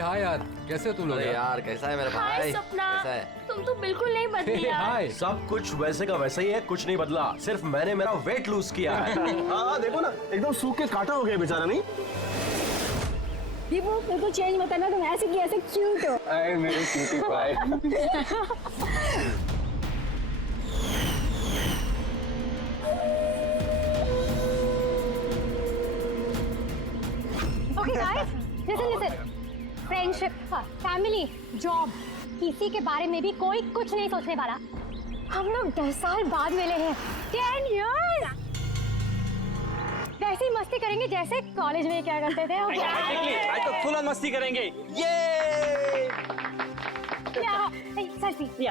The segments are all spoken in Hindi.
हाय यार, कैसे हो तुम लोग? अरे यार कैसा है मेरा भाई? हाय सपना, कैसा है? तुम तो बिल्कुल नहीं बदली यार। हाय। सब कुछ वैसे का वैसा ही है, कुछ नहीं बदला, सिर्फ मैंने मेरा वेट लूज किया है। हाँ देखो ना, एकदम सूख के काटा हो गया बेचारा। नहीं दीपू, मेरे को चेंज मत करना, तुम ऐसे की ऐसे क्यूट हो। अरे मेरे क्यूटी भाई। Okay guys, listen. Friendship, family, job, किसी के बारे में भी कोई कुछ नहीं सोचने वाला। हम लोग 10 साल बाद मिले हैं, 10 years। वैसे ही मस्ती करेंगे जैसे कॉलेज में क्या करते थे। आज तो फुल ऑन मस्ती करेंगे। ये सेल्फी।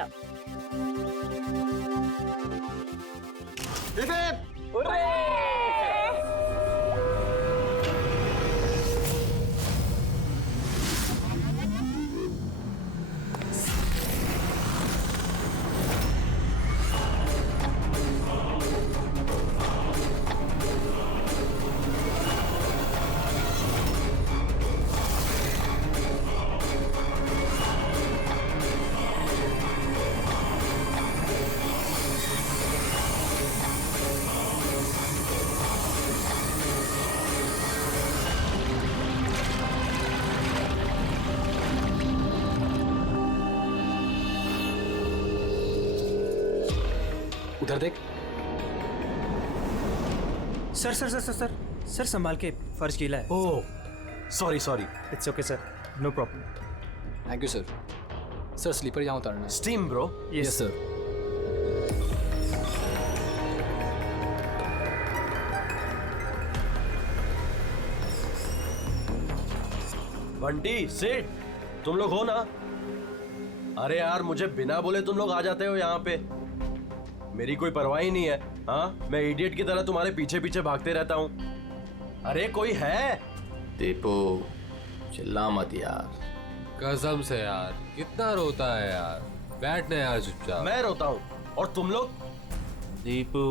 उधर देख। Sir sir sir sir sir sir संभाल के, फर्श गीला है। Oh sorry. It's okay sir, no problem. Thank you sir. Sir slipper यहाँ उतारना है। Steam bro. Yes sir. Bunty Seth, तुम लोग हो ना? अरे यार मुझे बिना बोले तुम लोग आ जाते हो यहाँ पे, मेरी कोई परवाह ही नहीं है। हाँ, मैं इडियट की तरह तुम्हारे पीछे पीछे भागते रहता हूँ। अरे कोई है? दीपू चिल्ला मत यार। कसम से यार, कितना रोता है यार। बैठना यार चुपचाप। मैं रोता हूँ और तुम लोग? दीपू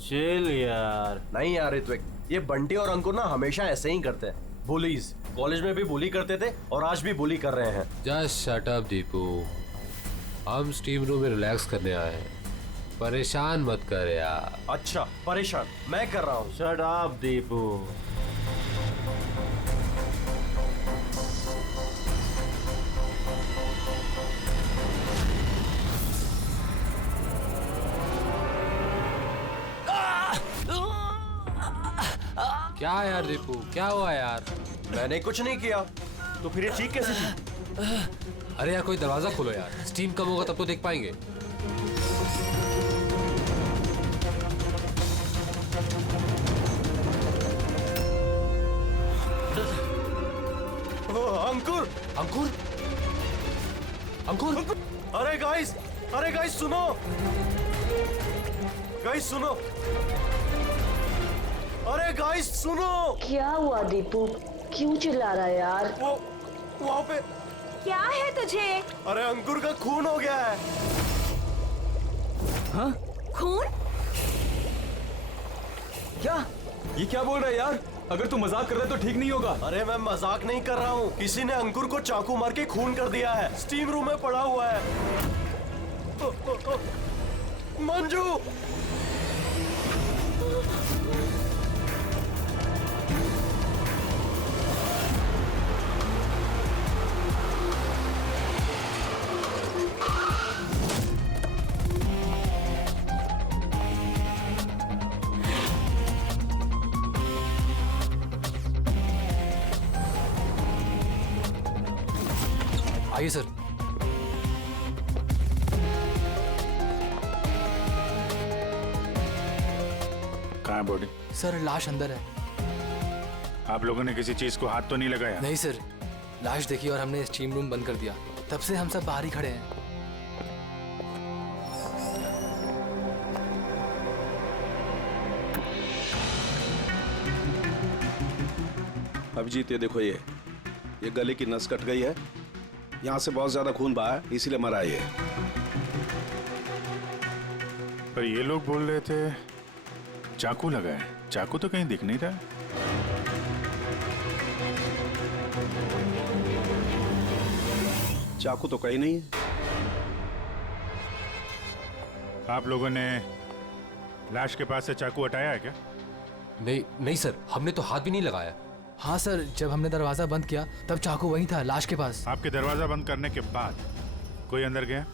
चिल यार। नहीं यार ऋत्विक, ये बंटी और अंकुर ना हमेशा ऐसे ही करते हैं। बुलीज, कॉलेज में भी बुली करते थे और आज भी बुली कर रहे हैं। जस्ट शट अप दीपू, हम स्टीम रूम में रिलैक्स करने आए हैं, परेशान मत कर यार। अच्छा परेशान मैं कर रहा हूँ। Shut up Deepu. क्या यार दीपू, क्या हुआ यार? मैंने कुछ नहीं किया। तो फिर ये चीख कैसे थी? अरे यार कोई दरवाजा खोलो यार, स्टीम कम होगा तब तो देख पाएंगे। अंकुर अंकुर अंकुर अरे गाइस सुनो। गाइस सुनो। अरे गाइस सुनो। क्या हुआ दीपू, क्यों चिल्ला रहा है यार? वो वहाँ पे क्या है तुझे? अरे अंकुर का खून हो गया है। हाँ? खून? क्या? ये क्या बोल रहा है यार? अगर तू मजाक कर रहा है तो ठीक नहीं होगा। अरे मैं मजाक नहीं कर रहा हूँ, किसी ने अंकुर को चाकू मार के खून कर दिया है, स्टीम रूम में पड़ा हुआ है। मंजू आइए सर। कहाँ है बॉडी? सर लाश अंदर है। आप लोगों ने किसी चीज को हाथ तो नहीं लगाया? नहीं सर, लाश देखी और हमने स्टीम रूम बंद कर दिया, तब से हम सब बाहर ही खड़े हैं। अभिजीत ये देखो, ये गले की नस कट गई है, यहाँ से बहुत ज्यादा खून बहा है, इसीलिए मरा ये। पर ये लोग बोल रहे थे चाकू लगा है, चाकू तो कहीं दिख नहीं रहा। चाकू तो कहीं नहीं है। आप लोगों ने लाश के पास से चाकू हटाया है क्या? नहीं नहीं सर, हमने तो हाथ भी नहीं लगाया। हाँ सर, जब हमने दरवाजा बंद किया तब चाकू वहीं था, लाश के पास। आपके दरवाजा बंद करने के बाद कोई अंदर गया?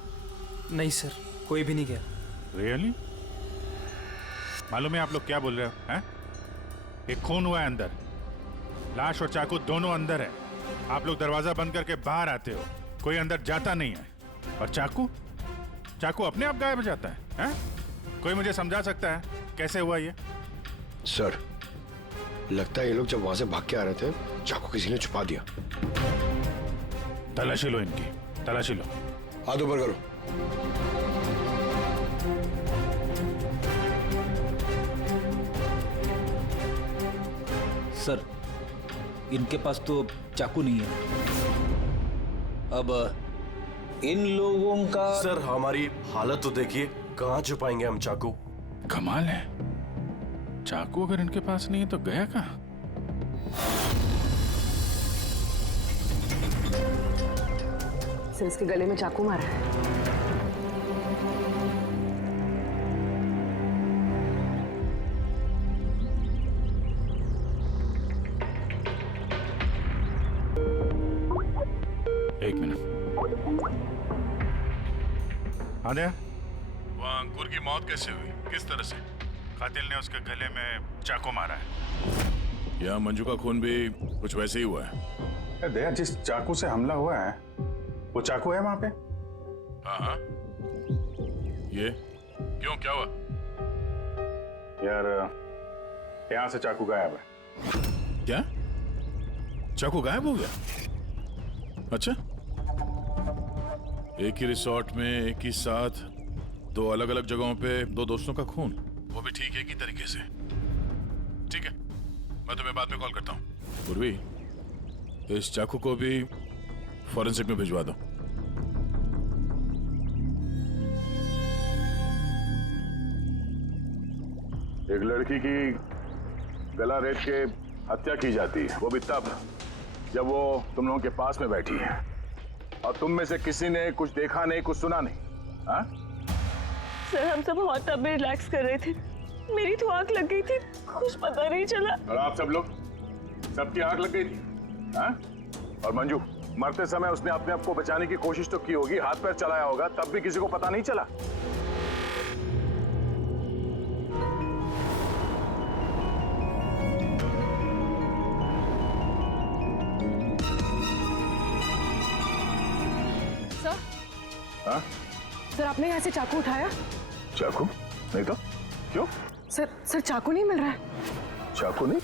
नहीं सर, कोई भी नहीं गया। रियली? मालूम है आप लोग क्या बोल रहे हो? हैं? एक खून हुआ है अंदर, लाश और चाकू दोनों अंदर है। आप लोग दरवाजा बंद करके बाहर आते हो, कोई अंदर जाता नहीं है। और चाकू चाकू अपने आप गायब हो जाता है, हैं? कोई मुझे समझा सकता है कैसे हुआ ये? सर, लगता है ये लोग जब वहां से भाग के आ रहे थे, चाकू किसी ने छुपा दिया। तलाशी लो इनकी, तलाशी लो। हाथ ऊपर करो। सर, इनके पास तो चाकू नहीं है। अब इन लोगों का। सर हमारी हालत तो देखिए, कहाँ छुपाएंगे हम चाकू? कमाल है, चाकू अगर इनके पास नहीं है तो गया कहाँ? सर, इसके गले में चाकू मारा है। एक मिनट। आद्या, वो अंकुर की मौत कैसे हुई? किस तरह से? कातिल ने उसके गले में चाकू मारा है। यहाँ मंजू का खून भी कुछ वैसे ही हुआ है। दया, जिस चाकू से हमला हुआ है वो चाकू है वहां पे? हाँ हाँ। ये क्यों, क्या हुआ? यार, यहाँ से चाकू गायब है। क्या? चाकू गायब हो गया? अच्छा, एक ही रिसोर्ट में एक ही साथ दो अलग अलग जगहों पे दो दोस्तों का खून, वो भी ठीक एक ही तरीके से। ठीक है, मैं तुम्हें बाद में कॉल करता हूँ। पूर्वी, इस चाकू को भी फॉरेंसिक में भिजवा दो। एक लड़की की गला रेत के हत्या की जाती है, वो भी तब जब वो तुम लोगों के पास में बैठी है, और तुम में से किसी ने कुछ देखा नहीं, कुछ सुना नहीं। हाँ? सर, हम सब वहाँ तब भी रिलैक्स कर रहे थे, मेरी तो आंख लग गई थी, कुछ पता नहीं चला। और आप सब लोग, सबकी आंख लग गई थी? हाँ? और मंजू, मरते समय उसने अपने आप को बचाने की कोशिश तो की होगी, हाथ पैर चलाया होगा, तब भी किसी को पता नहीं चला। हाँ? सर, आपने यहाँ से चाकू उठाया? चाकू नहीं तो क्यों? सर चाकू नहीं मिल रहा है। चाकू नहीं?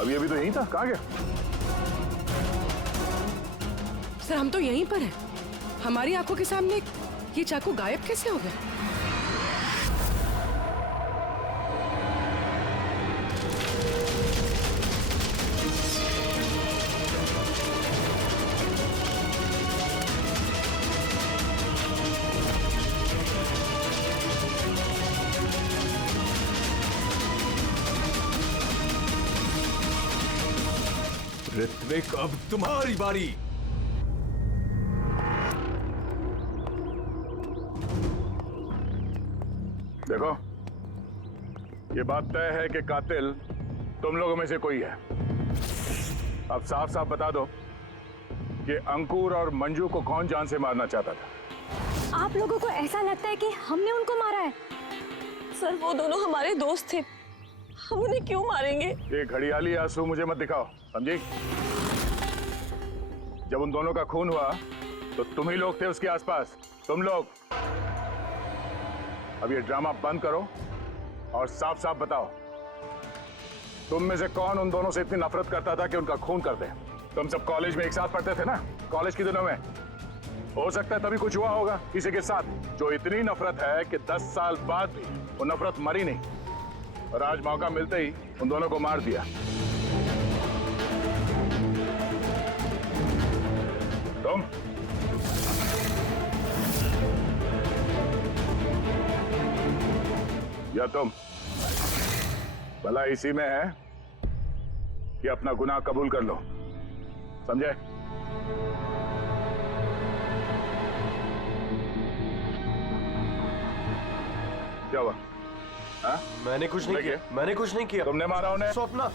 अभी तो यहीं था, कहाँ गया? सर, हम तो यहीं पर हैं, हमारी आंखों के सामने ये चाकू गायब कैसे हो गया? ऋत्विक, अब तुम्हारी बारी। देखो, ये बात तय है कि कातिल तुम लोगों में से कोई है। अब साफ साफ बता दो कि अंकुर और मंजू को कौन जान से मारना चाहता था। आप लोगों को ऐसा लगता है कि हमने उनको मारा है? सर, वो दोनों हमारे दोस्त थे, हम उन्हें क्यों मारेंगे? ये घड़ियाली आंसू मुझे मत दिखाओ, समझी? जब उन दोनों का खून हुआ तो तुम ही लोग थे उसके आसपास, तुम लोग। अब ये ड्रामा बंद करो और साफ साफ बताओ, तुम में से कौन उन दोनों से इतनी नफरत करता था कि उनका खून कर दे? तुम सब कॉलेज में एक साथ पढ़ते थे ना, कॉलेज के दिनों में। हो सकता है तभी कुछ हुआ होगा किसी के साथ, जो इतनी नफरत है कि 10 साल बाद भी वो नफरत मरी नहीं, और आज मौका मिलते ही उन दोनों को मार दिया। तुम या तुम, भला इसी में है कि अपना गुनाह कबूल कर लो, समझे? क्या हुआ? हाँ? मैंने कुछ नहीं किया, मैंने कुछ नहीं किया। तुमने मारा उन्हें? स्वप्ना,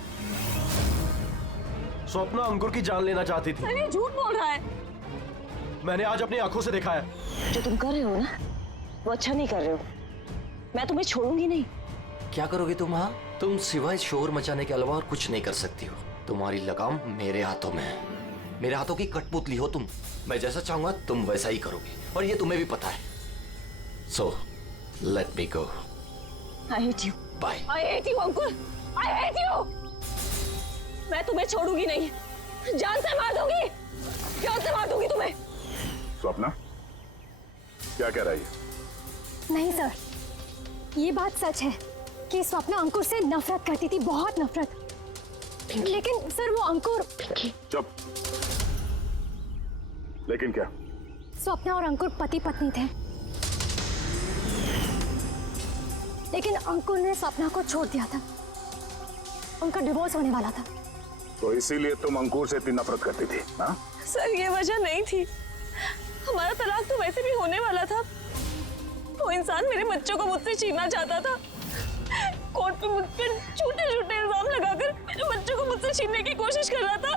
स्वप्ना अंकुर की जान लेना चाहती थी। अरे झूठ बोल रहा है। मैंने आज अपनी आंखों से देखा है। जो तुम कर रहे हो ना, वो अच्छा नहीं कर रहे हो। मैं तुम्हें छोड़ूंगी नहीं। क्या करोगी तुम? हाँ, तुम सिवाय शोर मचाने के अलावा और कुछ नहीं कर सकती हो। तुम्हारी लगाम मेरे हाथों में है। मेरे हाथों की कठपुतली हो तुम। मैं जैसा चाहूंगा तुम वैसा ही करोगी, और ये तुम्हें भी पता है। So let me go. I hate you. Bye. I hate you Ankur. I hate you. मैं तुम्हें छोड़ूंगी नहीं। जान से मार दूंगी। जान से मार दूंगी तुम्हें। स्वप्ना, क्या कह रहा है ये? नहीं सर, ये बात सच है कि स्वप्ना अंकुर से नफरत करती थी, बहुत नफरत। लेकिन सर वो अंकुर। चुप। लेकिन क्या? स्वप्ना और अंकुर पति पत्नी थे, लेकिन अंकुर ने स्वप्ना को छोड़ दिया था। उनका डिवोर्स होने वाला था। तो इसीलिए तुम अंकुर से इतनी नफरत करती थी? हाँ? सर ये वजह नहीं थी। हमारा तलाक तो वैसे भी होने वाला था। वो इंसान मेरे बच्चों को मुझसे छीनना चाहता था। कोर्ट पे मुझ पर झूठे झूठे इल्जाम लगाकर मेरे बच्चों को मुझसे छीनने की कोशिश कर रहा था।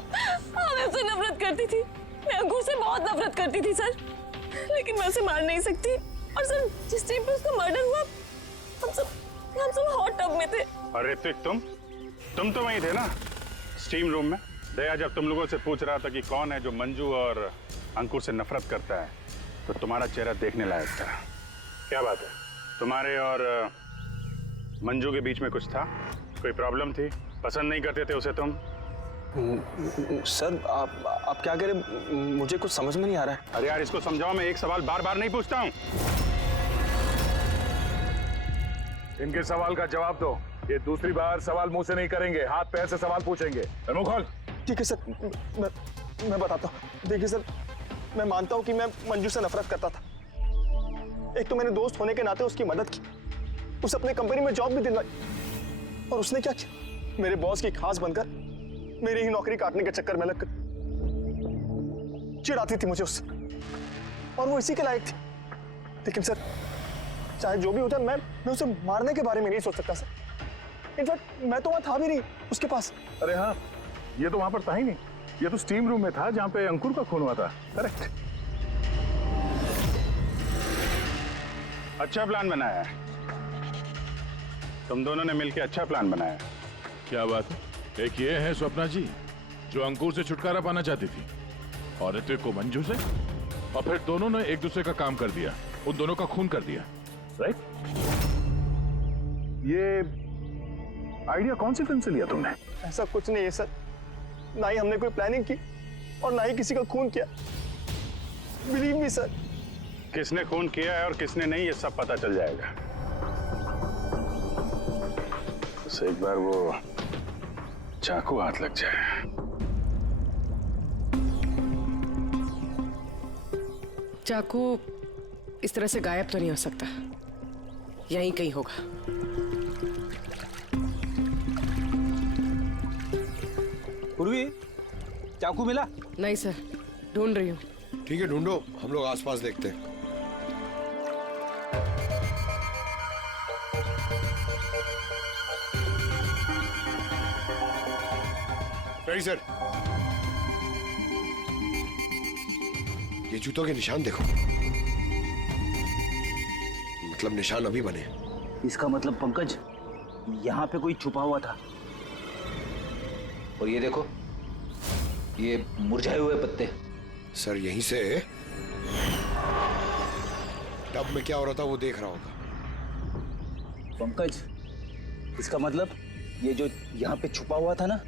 हाँ, मैं उससे नफरत करती थी। मैं अंकुर से बहुत नफरत करती थी सर, लेकिन मैं उसे मार नहीं सकती। और सर जिस टाइम पे उसका मर्डर हुआ, हम सब हॉट टब में थे। अरे ऋतिक, तुम तो वहीं थे ना, स्टीम रूम में। दया जब तुम लोगों से पूछ रहा था कि कौन है जो मंजू और अंकुर से नफरत करता है, तो तुम्हारा चेहरा देखने लायक था। क्या बात है, तुम्हारे और मंजू के बीच में कुछ था? कोई प्रॉब्लम थी? पसंद नहीं करते थे उसे तुम? सर आप क्या कह रहे, मुझे कुछ समझ में नहीं आ रहा है। अरे यार, इसको समझाओ। मैं एक सवाल बार बार नहीं पूछता हूँ। इनके सवाल का जवाब दो। ये दूसरी बार सवाल मुंह से नहीं करेंगे, हाथ पैर से सवाल पूछेंगे। मुंह खोल। ठीक है सर, मैं बताता हूँ। देखिए सर, मैं मानता हूँ कि मैं मंजू से नफरत करता था। एक तो मैंने दोस्त होने के नाते उसकी मदद की, उसे अपने कंपनी में जॉब भी दिलवाई, और उसने क्या किया, मेरे बॉस की खास बनकर मेरी ही नौकरी काटने के चक्कर में लगकर चिढ़ाती थी मुझे उससे, और वो इसी के लायक थी। लेकिन सर, चाहे जो भी हो जाए, मैं उसे मारने के बारे में नहीं सोच सकता सर। इनफैक्ट मैं तो वहां था भी नहीं उसके पास। अरे हाँ, ये तो वहां पर था ही नहीं। ये तो स्टीम रूम में था जहां पे अंकुर का खून हुआ था। करेक्ट। अच्छा प्लान बनाया है तुम दोनों ने मिलकर, अच्छा प्लान बनाया है। क्या बात है? एक ये है स्वप्ना जी जो अंकुर से छुटकारा पाना चाहती थी, और ऋतिक को मंजू से, और फिर दोनों ने एक दूसरे का काम कर दिया, उन दोनों का खून कर दिया। राइट। ये आइडिया कौन सी फिल्म से लिया तुमने? ऐसा कुछ नहीं है सर, ना ही हमने कोई प्लानिंग की और ना ही किसी का खून किया। Believe me sir. किसने खून किया है और किसने नहीं, ये सब पता चल जाएगा। बस एक बार वो चाकू हाथ लग जाए। चाकू इस तरह से गायब तो नहीं हो सकता, यहीं कहीं होगा। पूर्वी, चाकू मिला? नहीं सर, ढूंढ रही हूँ। ठीक है, ढूंढो, हम लोग आसपास देखते हैं। Ready sir. ये जूतों के निशान देखो, मतलब निशान अभी बने। इसका मतलब पंकज, यहाँ पे कोई छुपा हुआ था। और ये देखो, ये मुरझाए हुए पत्ते। सर यहीं से टब में क्या हो रहा था वो देख रहा होगा। पंकज, इसका मतलब ये जो यहाँ पे छुपा हुआ था ना,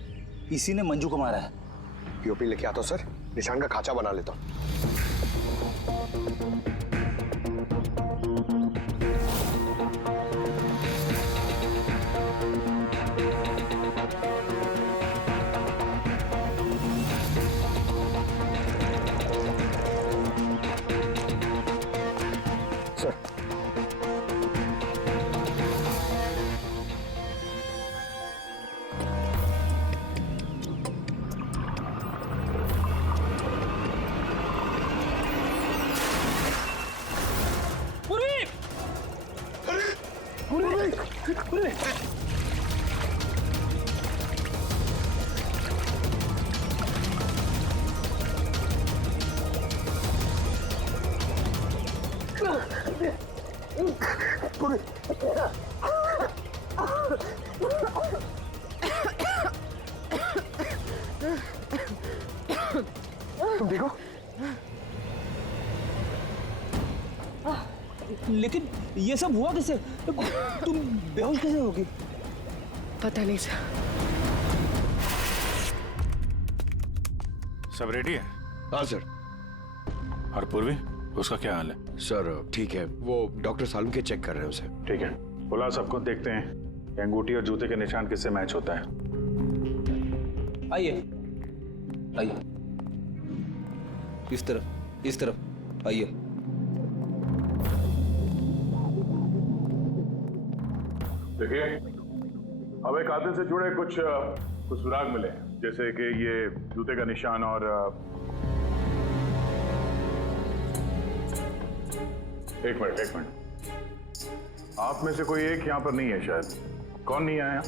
इसी ने मंजू को मारा है। पीओपी लेके आता हूं सर, निशान का खाचा बना लेता हूं। तुम देखो, लेकिन ये सब हुआ कैसे? तुम बेहोश कैसे होगी? पता नहीं सर। सब रेडी है? हाँ सर। और पूर्वी, उसका क्या हाल है? सर ठीक है, वो डॉक्टर सालम के चेक कर रहे हैं उसे। ठीक है, बुला सबको, देखते हैं अंगूठी और जूते के निशान किससे मैच होता है। आइए आइए, इस तरफ आइए। देखिए, अब एक कातिल से जुड़े कुछ सुराग मिले, जैसे कि ये जूते का निशान और एक मिनट, आप में से कोई एक यहाँ पर नहीं है शायद। कौन नहीं आया?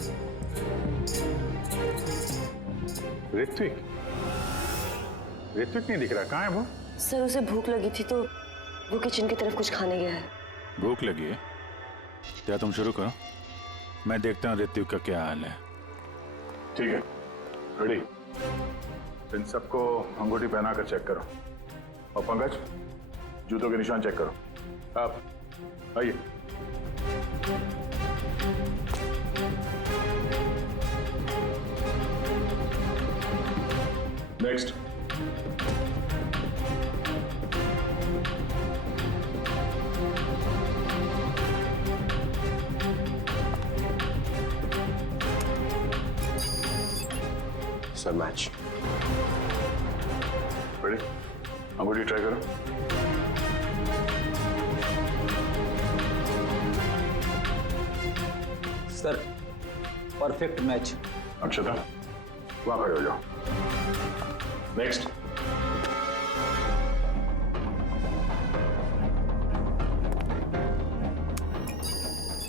ऋत्विक नहीं दिख रहा, कहाँ है वो? सर उसे भूख लगी थी तो वो किचन की तरफ कुछ खाने गया है। भूख लगी है? क्या तुम शुरू करो, मैं देखता हूँ ऋत्विक का क्या हाल है। ठीक है, रेडी। इन सबको अंगूठी पहनाकर चेक करो, और पंकज जूतों के निशान चेक करो। आप आइए। नेक्स्ट। Sir match. रेडी, अंगूठी ट्राई करो। Sir perfect match. अक्षता, वहां खड़े हो जाओ। नेक्स्ट।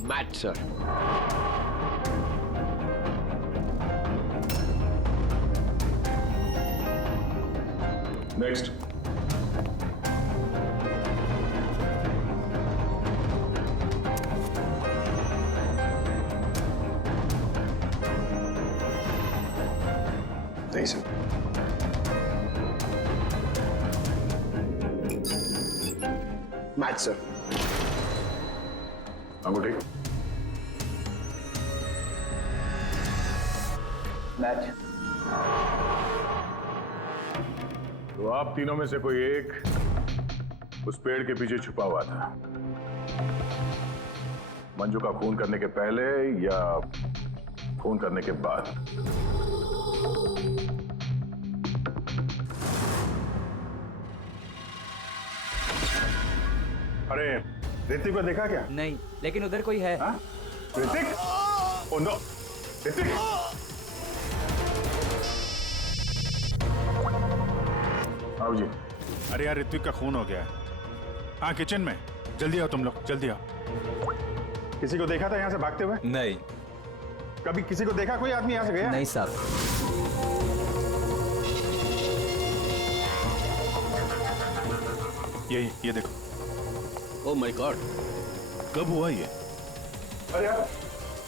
Match sir. नेक्स्ट। नहीं सर। Match sir. अंगूठी। मैच। तो आप तीनों में से कोई एक उस पेड़ के पीछे छुपा हुआ था, मंजू का खून करने के पहले या खून करने के बाद? अरे ऋतिक को देखा क्या? नहीं, लेकिन उधर कोई है। ऋतिक? Oh no, Hrithik! आओ जी। अरे यार, ऋत्विक का खून हो गया है। हाँ, किचन में। जल्दी आओ तुम लोग, जल्दी आओ। किसी को देखा था यहाँ से भागते हुए? नहीं। कभी किसी को देखा कोई आदमी यहाँ से गया? नहीं साहब। ये देखो। ओह माय गॉड, कब हुआ ये? अरे यार,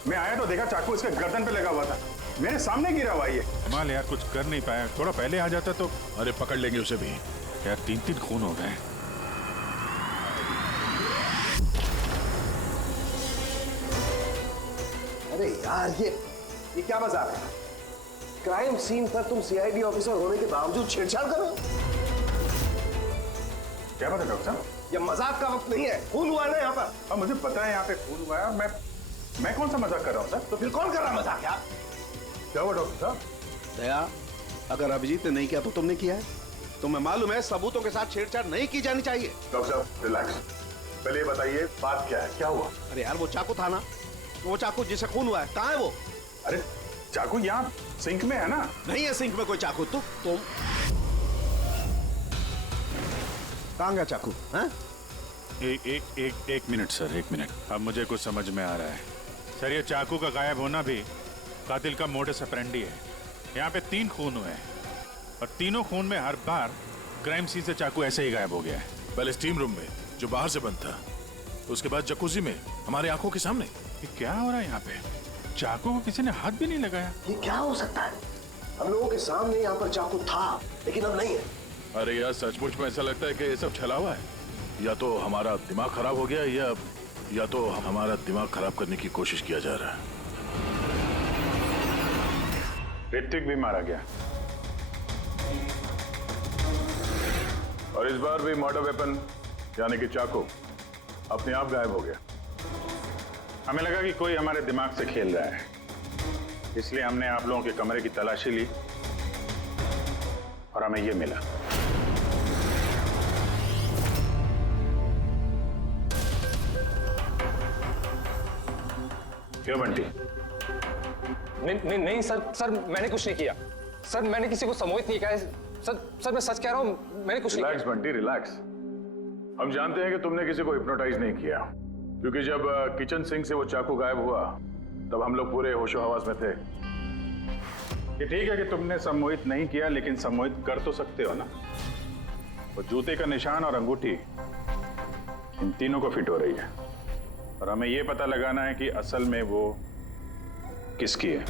मैं आया तो देखा चाकू इसके गर्दन पे लगा हुआ था, मेरे सामने गिरा हुआ ये। माल यार, कुछ कर नहीं पाया, थोड़ा पहले आ जाता तो। अरे पकड़ लेंगे उसे भी यार, 3 खून हो गए। अरे यार, ये क्या मजाक है? क्राइम सीन पर तुम सीआईडी ऑफिसर होने के बावजूद छेड़छाड़ कर रहे हो? क्या बात है डॉक्टर साहब? ये मजाक का वक्त नहीं है। खून हुआ है ना यहाँ पर। अब मुझे पता है यहाँ पे खून हुआ है, और मैं कौन सा मजाक कर रहा हूँ सर? तो फिर कौन कर रहा है मजाक यार? क्या हुआ डॉक्टर साहब? दया, अगर अभिजीत ने नहीं किया तो तुमने किया है। तुम्हें मालूम है सबूतों के साथ छेड़छाड़ नहीं की जानी चाहिए। डॉक्टर साहब रिलैक्स, पहले ये बताइए बात क्या है, क्या हुआ? अरे यार, वो चाकू था ना, वो चाकू जिसे खून हुआ है, कहाँ है वो? अरे चाकू यहाँ सिंक में है ना? नहीं है सिंक में कोई चाकू। तुम कहाँ गया चाकू? हाँ? एक मिनट सर, 1 मिनट। अब मुझे कुछ समझ में आ रहा है। सर ये चाकू का गायब होना भी कातिल का मोडस ऑपरेंडी है। यहाँ पे 3 खून हुए हैं और तीनों खून में हर बार क्राइम सीन से चाकू ऐसे ही गायब हो गया है। पहले स्टीम रूम में जो बाहर से बंद था, उसके बाद जकूजी में हमारे आंखों के सामने। ये क्या हो रहा है यहाँ पे? चाकू को किसी ने हाथ भी नहीं लगाया। ये क्या हो सकता है? हम लोगों के सामने यहाँ पर चाकू था लेकिन अब नहीं है। अरे यार सचमुच में ऐसा लगता है कि ये सब छलावा है। या तो हमारा दिमाग खराब हो गया या तो हमारा दिमाग खराब करने की कोशिश किया जा रहा है। ऋतिक भी मारा गया और इस बार भी मर्डर वेपन यानी कि चाकू अपने आप गायब हो गया। हमें लगा कि कोई हमारे दिमाग से खेल रहा है, इसलिए हमने आप लोगों के कमरे की तलाशी ली और हमें ये मिला। क्यों बंटी? नहीं सर मैंने कुछ नहीं किया। सर मैंने किसी को सम्मोहित नहीं किया। सर मैं सच कह रहा हूँ, मैंने कुछ नहीं किया। Relax Bunty, relax. हम जानते हैं कि तुमने किसी को हिप्नोटाइज नहीं किया, क्योंकि जब किचन सिंक से वो चाकू गायब हुआ तब हम लोग पूरे होशो हवास में थे। ये ठीक है कि तुमने सम्मोहित नहीं किया, लेकिन सम्मोहित कर तो सकते हो ना। वो जूते का निशान और अंगूठी इन तीनों को फिट हो रही है और हमें ये पता लगाना है कि असल में वो किसकी है।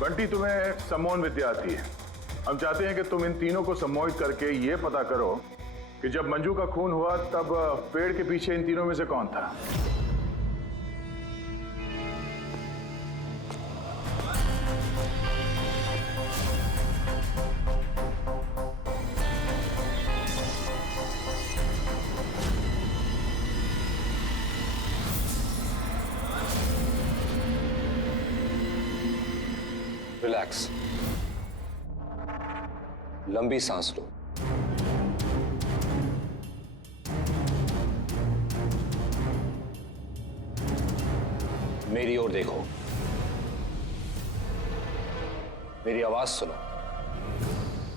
बंटी तुम्हें सम्मोहन विद्या आती है। हम चाहते हैं कि तुम इन तीनों को सम्मोहित करके ये पता करो कि जब मंजू का खून हुआ तब पेड़ के पीछे इन तीनों में से कौन था। रिलैक्स, लंबी सांस लो। मेरी ओर देखो, मेरी आवाज सुनो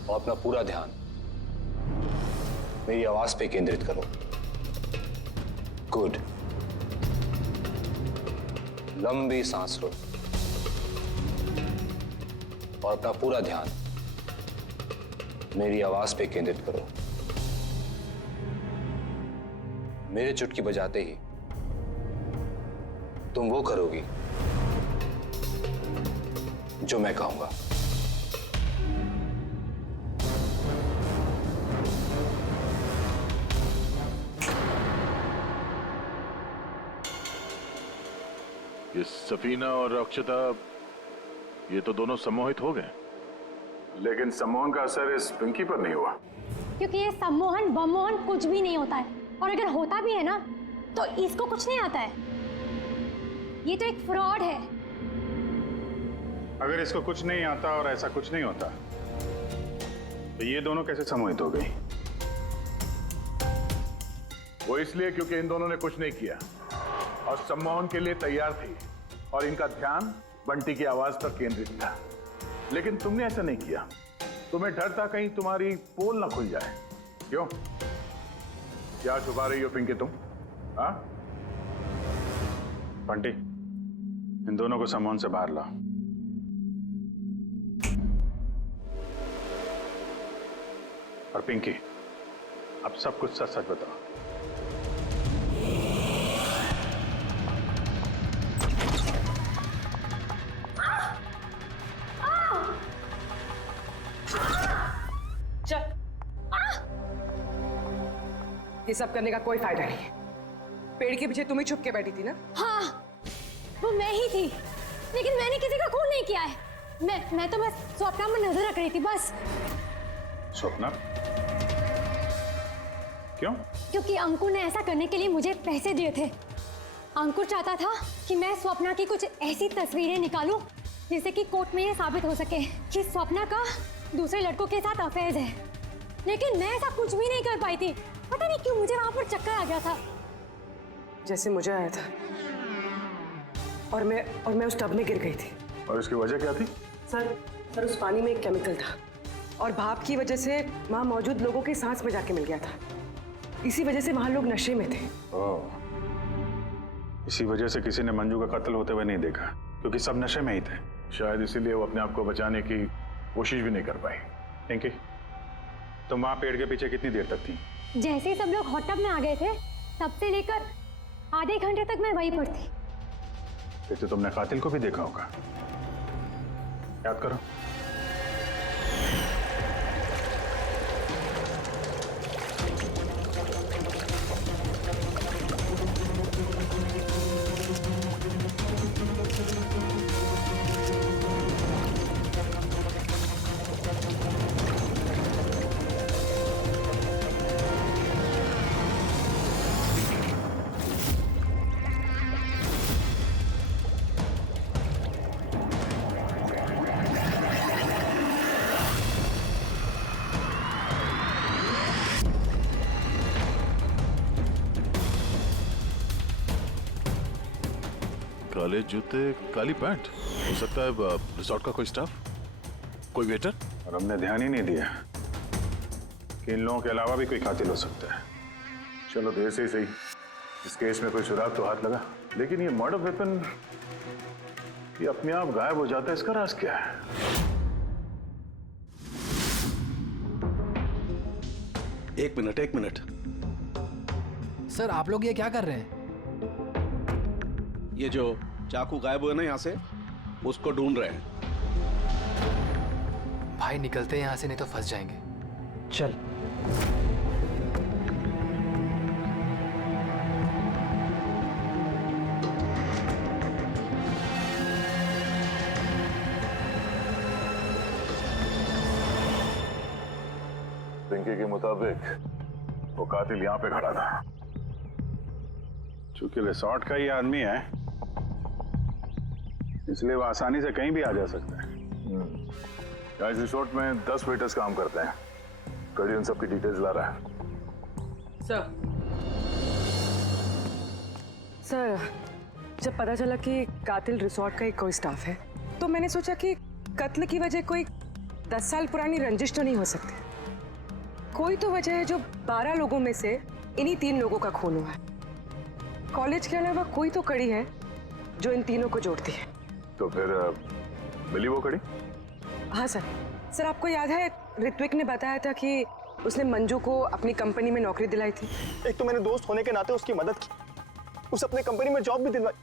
और अपना पूरा ध्यान मेरी आवाज पे केंद्रित करो। गुड। लंबी सांस लो और अपना पूरा ध्यान मेरी आवाज पे केंद्रित करो। मेरे चुटकी बजाते ही तुम वो करोगी जो मैं कहूंगा। ये सफीना और अक्षता, ये तो दोनों सम्मोहित हो गए, लेकिन सम्मोहन का असर इस पिंकी पर नहीं हुआ। क्योंकि ये सम्मोहन बमोहन कुछ भी नहीं होता है, और अगर होता भी है ना तो इसको कुछ नहीं आता है। ये तो एक फ्रॉड है। अगर इसको कुछ नहीं आता और ऐसा कुछ नहीं होता तो ये दोनों कैसे सम्मोहित हो गई? वो इसलिए क्योंकि इन दोनों ने कुछ नहीं किया और सम्मोहन के लिए तैयार थी और इनका ध्यान बंटी की आवाज पर केंद्रित था। लेकिन तुमने ऐसा नहीं किया। तुम्हें डर था कहीं तुम्हारी पोल ना खुल जाए। क्यों? क्या छुपा रही हो पिंकी तुम? हाँ बंटी, इन दोनों को सम्मोहन से बाहर लाओ। और पिंकी, अब सब कुछ सच सच बताओ। चल, ये सब करने का कोई फायदा नहीं है। पेड़ के पीछे तुम ही छुप के बैठी थी ना? हाँ, वो मैं ही थी, लेकिन मैंने किसी का खून नहीं किया है। मैं तो बस स्वप्ना में नजर रख रही थी बस। स्वप्ना? क्यों? क्योंकि अंकुर ने ऐसा करने के लिए मुझे पैसे दिए थे। अंकुर चाहता था कि मैं स्वप्ना की कुछ ऐसी तस्वीरें निकालूं जिससे कि कोर्ट में ये साबित हो सके कि स्वप्ना का दूसरे लड़कों के साथ अफेयर है। लेकिन मैं ऐसा कुछ भी नहीं कर पाई थी। पता नहीं क्यों मुझे वहां पर चक्कर आ गया था, जैसे मुझे आया था। और मैं उस टब में गिर गई थी। और इसकी वजह क्या थी? सर उस पानी में एक केमिकल था और भाप की वजह से वहां मौजूद लोगों की सांस में जाके मिल गया था। इसी वजह से वहां लोग नशे में थे। ओह, इसी वजह से किसी ने मंजू का कत्ल होते हुए नहीं देखा, क्योंकि सब नशे में ही थे। शायद इसीलिए वो अपने आप को बचाने की कोशिश भी नहीं कर पाई। पिंकी, तुम वहां पेड़ के पीछे कितनी देर तक थी? जैसे ही सब लोग हॉट टब में आ गए थे तब से लेकर आधे घंटे तक मैं वहीं पर थी। फिर तो तुमने कातिल को भी देखा होगा, याद करो। काले जूते, काली पैंट, हो सकता है रिसोर्ट का कोई स्टाफ, कोई वेटर। और हमने ध्यान ही नहीं दिया कि इन लोगों के अलावा भी कोई कातिल हो सकता है। चलो देर से ही सही, इस केस में कोई सुराग तो हाथ लगा, लेकिन ये मर्डर वेपन ये अपने आप गायब हो जाता है, इसका राज क्या है? एक मिनट। सर आप लोग ये क्या कर रहे हैं? ये जो चाकू गायब हुए ना यहाँ से, उसको ढूंढ रहे हैं। भाई निकलते हैं यहाँ से, नहीं तो फंस जाएंगे। चल। पिंकी के मुताबिक वो कातिल यहाँ पे खड़ा था। चूंकि रिसोर्ट का ही आदमी है, इसलिए वो आसानी से कहीं भी आ जा सकता है। इस रिसोर्ट में 10 वेटर्स काम करते हैं। कड़ी उन सब की डिटेल्स ला रहा है। सर, जब पता चला कि कातिल रिसोर्ट का ही कोई स्टाफ है, तो मैंने सोचा कि कत्ल की वजह कोई 10 साल पुरानी रंजिश तो नहीं हो सकती। कोई तो वजह है जो 12 लोगों में से इन्हीं 3 लोगों का खून हुआ है। कॉलेज के अलावा कोई तो कड़ी है जो इन तीनों को जोड़ती है। तो फिर मिली वो कड़ी? हाँ सर, आपको याद है ऋत्विक ने बताया था कि उसने मंजू को अपनी कंपनी में नौकरी दिलाई थी। एक तो मैंने दोस्त होने के नाते उसकी मदद की, उसे अपने कंपनी में जॉब भी दिलवाई,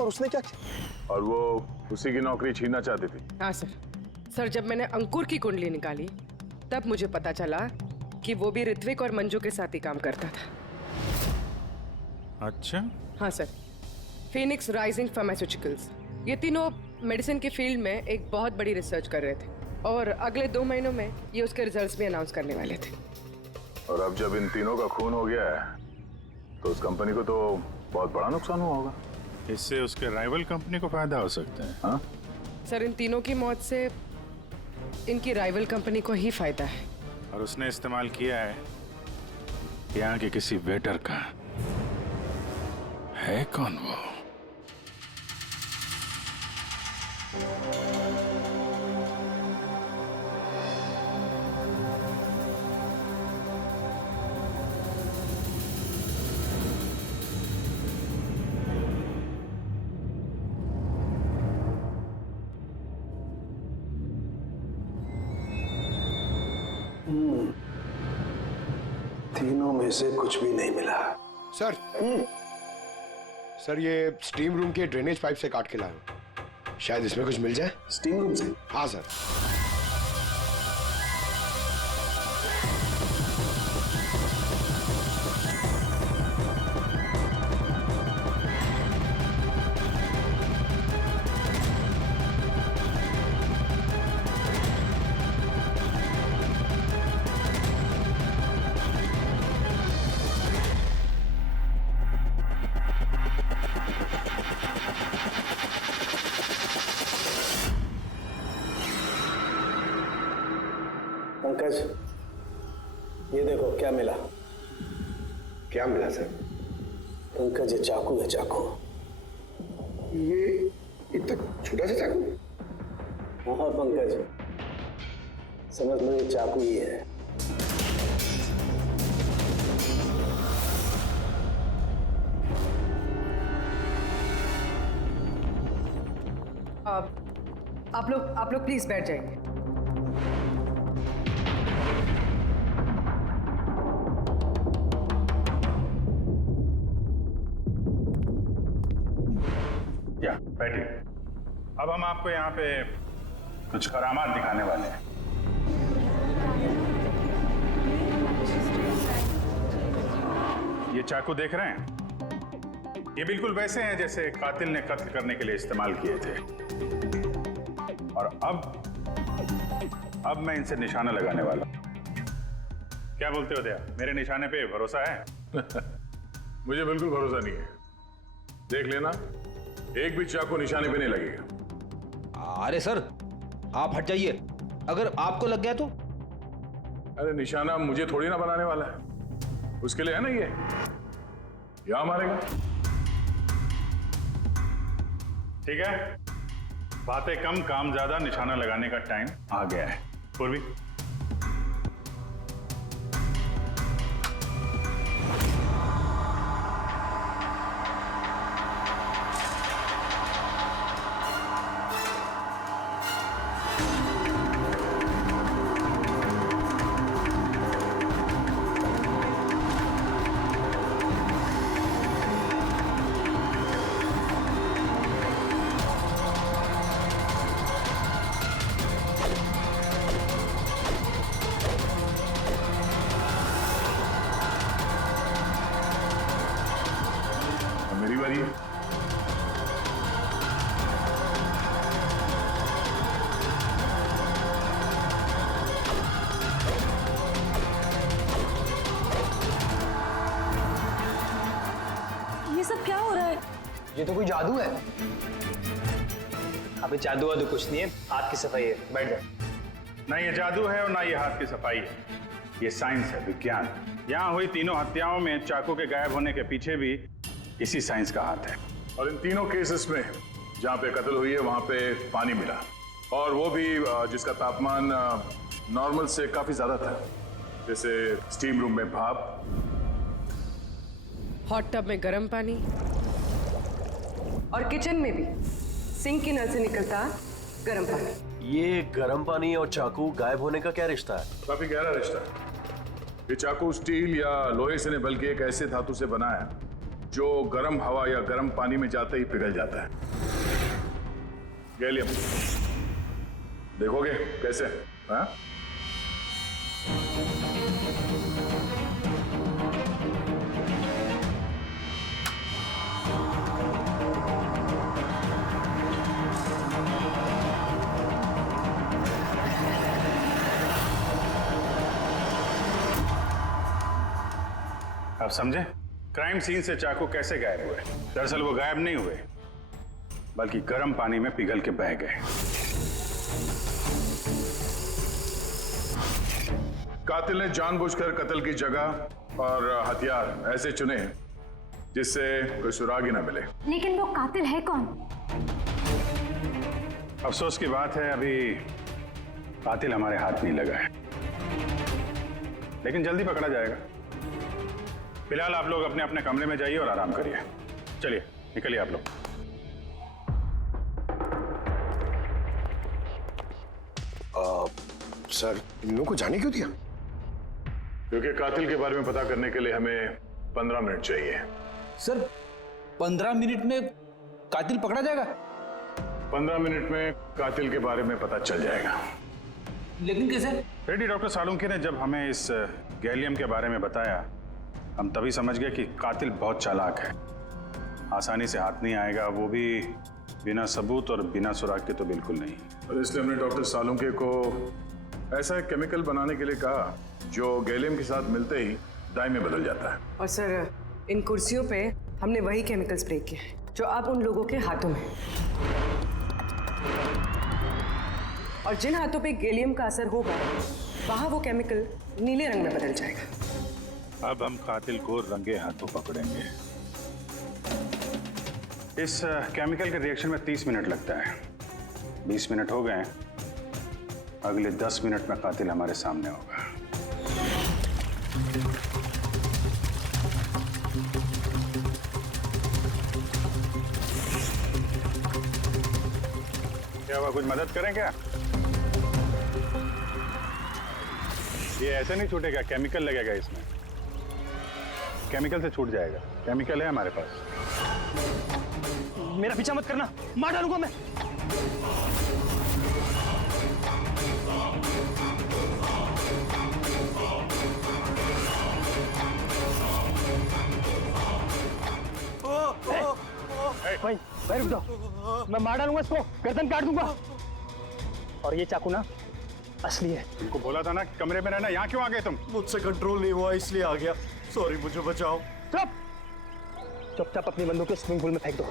और उसने क्या किया? और वो उसी की नौकरी छीनना चाहती थी। हाँ सर, जब मैंने अंकुर की कुंडली निकाली तब मुझे पता चला कि वो भी ऋत्विक और मंजू के साथ ही काम करता था। अच्छा। हाँ सर, फिनिक्स राइजिंग फार्मास्यूटिकल्स, ये तीनों मेडिसिन की फील्ड में एक बहुत बड़ी रिसर्च कर रहे थे और अगले 2 महीनों में ये उसके रिजल्ट्स भी अनाउंस करने वाले थे। और अब जब इन तीनों का खून हो गया है तो उस कंपनी को तो बहुत बड़ा नुकसान हुआ होगा। इससे उसके राइवल कंपनी को फायदा हो सकता है। हाँ सर, इन तीनों की मौत से इनकी राइवल कंपनी को ही फायदा है। और उसने इस्तेमाल किया है यहाँ के किसी वेटर का। है कौन वो? तीनों में से कुछ भी नहीं मिला। सर, सर ये स्टीम रूम के ड्रेनेज पाइप से काट के लाया हूं, शायद इसमें कुछ मिल जाए। स्टीम रूम से? हाँ सर। पंकज, ये देखो क्या मिला। क्या मिला सर? पंकज, ये चाकू है, चाकू। ये इतना छोटा सा चाकू? हाँ पंकज, समझ लो ये चाकू ही है। आप लोग प्लीज बैठ जाइए। या बैठिए। अब हम आपको यहाँ पे कुछ करामात दिखाने वाले हैं। ये चाकू देख रहे हैं? ये बिल्कुल वैसे हैं जैसे कातिल ने कत्ल करने के लिए इस्तेमाल किए थे। और अब मैं इनसे निशाना लगाने वाला हूं। क्या बोलते हो दया, मेरे निशाने पे भरोसा है? मुझे बिल्कुल भरोसा नहीं है। देख लेना, एक भी चाकू निशाने पे नहीं लगेगा। अरे सर, आप हट जाइए, अगर आपको लग गया तो? अरे निशाना मुझे थोड़ी ना बनाने वाला है, उसके लिए है ना ये, यहां मारेगा। ठीक है, बातें कम काम ज्यादा, निशाना लगाने का टाइम आ गया है। पूर्वी, मेरी बारी है। ये सब क्या हो रहा है? ये तो कोई जादू है। अबे जादू वादू कुछ नहीं है, हाथ की सफाई है। बैठ जा। ना ये जादू है और ना ये हाथ की सफाई है, ये साइंस है, विज्ञान। यहाँ हुई तीनों हत्याओं में चाकू के गायब होने के पीछे भी इसी साइंस का हाथ है। और इन तीनों केसेस में जहाँ पे कत्ल हुई है वहां पे पानी मिला, और वो भी जिसका तापमान नॉर्मल से काफी ज्यादा था, जैसे स्टीम रूम में भाप, हॉट टब में गर्म पानी, और किचन में भी सिंक के नल से निकलता गर्म पानी। ये गर्म पानी और चाकू गायब होने का क्या रिश्ता है? काफी गहरा रिश्ता है। ये चाकू स्टील या लोहे से नहीं बल्कि एक ऐसे धातु से बना है जो गर्म हवा या गर्म पानी में जाते ही पिघल जाता है। गैलियम, देखोगे कैसे? हाँ? आप समझे क्राइम सीन से चाकू कैसे गायब हुए? दरअसल वो गायब नहीं हुए, बल्कि गर्म पानी में पिघल के बह गए। कातिल ने जानबूझकर कत्ल की जगह और हथियार ऐसे चुने जिससे कोई सुराग ही ना मिले। लेकिन वो कातिल है कौन? अफसोस की बात है अभी कातिल हमारे हाथ नहीं लगा है, लेकिन जल्दी पकड़ा जाएगा। फिलहाल आप लोग अपने अपने कमरे में जाइए और आराम करिए। चलिए निकलिए आप लोग। सर, इन लोगों को जाने क्यों दिया? क्योंकि कातिल के बारे में पता करने के लिए हमें 15 मिनट चाहिए। सर, 15 मिनट में कातिल पकड़ा जाएगा? 15 मिनट में कातिल के बारे में पता चल जाएगा। लेकिन कैसे? रेड्डी डॉक्टर सालुंके ने जब हमें इस गैलियम के बारे में बताया, हम तभी समझ गए कि कातिल बहुत चालाक है, आसानी से हाथ नहीं आएगा, वो भी बिना सबूत और बिना सुराग के तो बिल्कुल नहीं। और इसलिए हमने डॉक्टर सालुंके को ऐसा एक केमिकल बनाने के लिए कहा जो गैलियम के साथ मिलते ही डाई में बदल जाता है। और सर, इन कुर्सियों पे हमने वही केमिकल स्प्रे किया है जो अब उन लोगों के हाथों में है। और जिन हाथों पे गैलियम का असर होगा वहां वो केमिकल नीले रंग में बदल जाएगा। अब हम कातिल को रंगे हाथों पकड़ेंगे। इस केमिकल के रिएक्शन में 30 मिनट लगता है। 20 मिनट हो गए, अगले 10 मिनट में कातिल हमारे सामने होगा। क्या हुआ, कुछ मदद करें क्या? ये ऐसे नहीं छूटेगा, केमिकल लगेगा इसमें। केमिकल से छूट जाएगा, केमिकल है हमारे पास। मेरा पीछा मत करना, मार डालूंगा मैं। भाई रुक जाओ, मैं मार डालूंगा इसको, गर्दन काट दूंगा। और ये चाकू ना असली है। तुमको बोला था ना कि कमरे में रहना, यहाँ क्यों आ गए तुम? मुझसे कंट्रोल नहीं हुआ इसलिए आ गया। सॉरी, मुझे बचाओ। चुप चुपचाप अपनी बंदूक को स्विमिंग पूल में फेंक दो,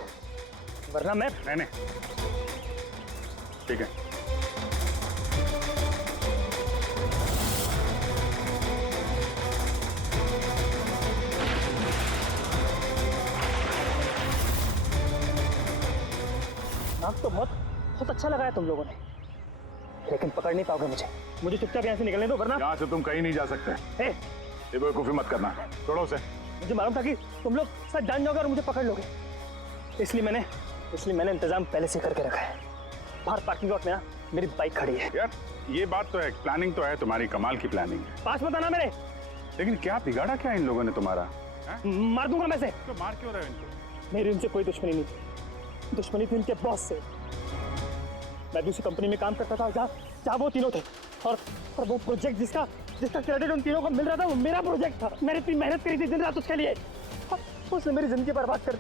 वरना मैं। नहीं, ठीक है। नाक तो बहुत अच्छा लगाया तुम लोगों ने, लेकिन पकड़ नहीं पाओगे मुझे चुपचाप यहाँ से निकलने दो, वरना। यहाँ से तुम कहीं नहीं जा सकते। ये बेवकूफी मत करना, छोड़ो उसे। मुझे मालूम था कि तुम लोग सब जान जाओगे और मुझे पकड़ लोगे, इसलिए मैंने इंतजाम पहले से करके रखा है। बाहर पार्किंग लॉट में ना मेरी बाइक खड़ी है। यार ये बात तो है, प्लानिंग तो है तुम्हारी, कमाल की प्लानिंग है। पास मत आना मेरे। लेकिन क्या बिगाड़ा क्या इन लोगों ने तुम्हारा? मार दूंगा मैं से। तो मार क्यों रहे हो इनको? मेरी उनसे कोई दुश्मनी नहीं थी, दुश्मनी थी उनके बॉस से। मैं भी उसी कंपनी में काम करता था जहाँ वो तीनों थे, और वो प्रोजेक्ट जिसका क्रेडिट उन तीनों को मिल रहा था, वो मेरा प्रोजेक्ट था। मैंने इतनी मेहनत करी थी दिन रात उसके लिए, उसने मेरी जिंदगी बर्बाद कर दी,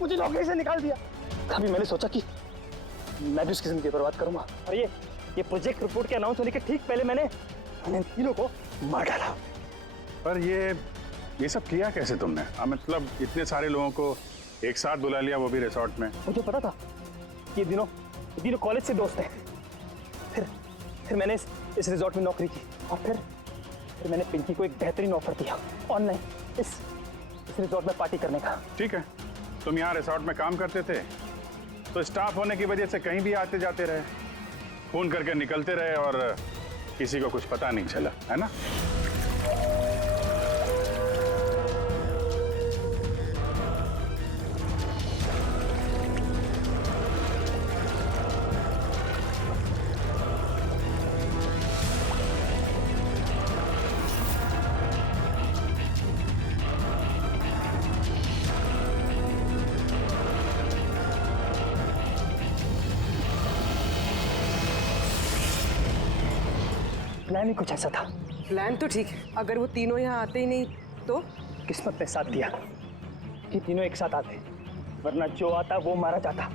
मुझे नौकरी से निकाल दिया। कभी मैंने सोचा कि मैं भी उसकी जिंदगी बर्बाद करूंगा, और ये प्रोजेक्ट रिपोर्ट के अनाउंस होने के ठीक पहले मैंने इन तीनों को मार डाला। पर ये सब किया कैसे तुमने? मतलब इतने सारे लोगों को एक साथ बुला लिया, वो भी रिसोर्ट में। मुझे पता था कि ये तीनों कॉलेज से दोस्त हैं। फिर मैंने इस रिजॉर्ट में नौकरी की, और फिर मैंने पिंकी को एक बेहतरीन ऑफर दिया ऑनलाइन इस रिजॉर्ट में पार्टी करने का। ठीक है, तुम यहाँ रिसोर्ट में काम करते थे तो स्टाफ होने की वजह से कहीं भी आते जाते रहे, फोन करके निकलते रहे, और किसी को कुछ पता नहीं चला, है ना? प्लान ही कुछ ऐसा था। प्लान तो ठीक है, अगर वो तीनों यहाँ आते ही नहीं तो? किस्मत ने साथ दिया कि तीनों एक साथ आते, वरना जो आता वो मारा जाता।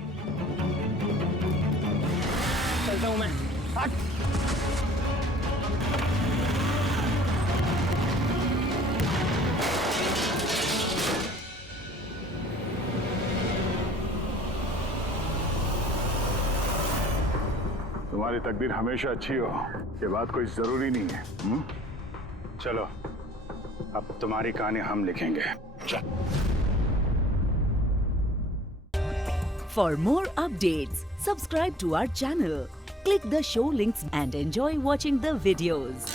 चलता हूं मैं। हट। तुम्हारी तकदीर हमेशा अच्छी हो, ये बात कोई जरूरी नहीं है। चलो अब तुम्हारी कहानी हम लिखेंगे। For more updates, subscribe to our channel, click the show links and enjoy watching the videos.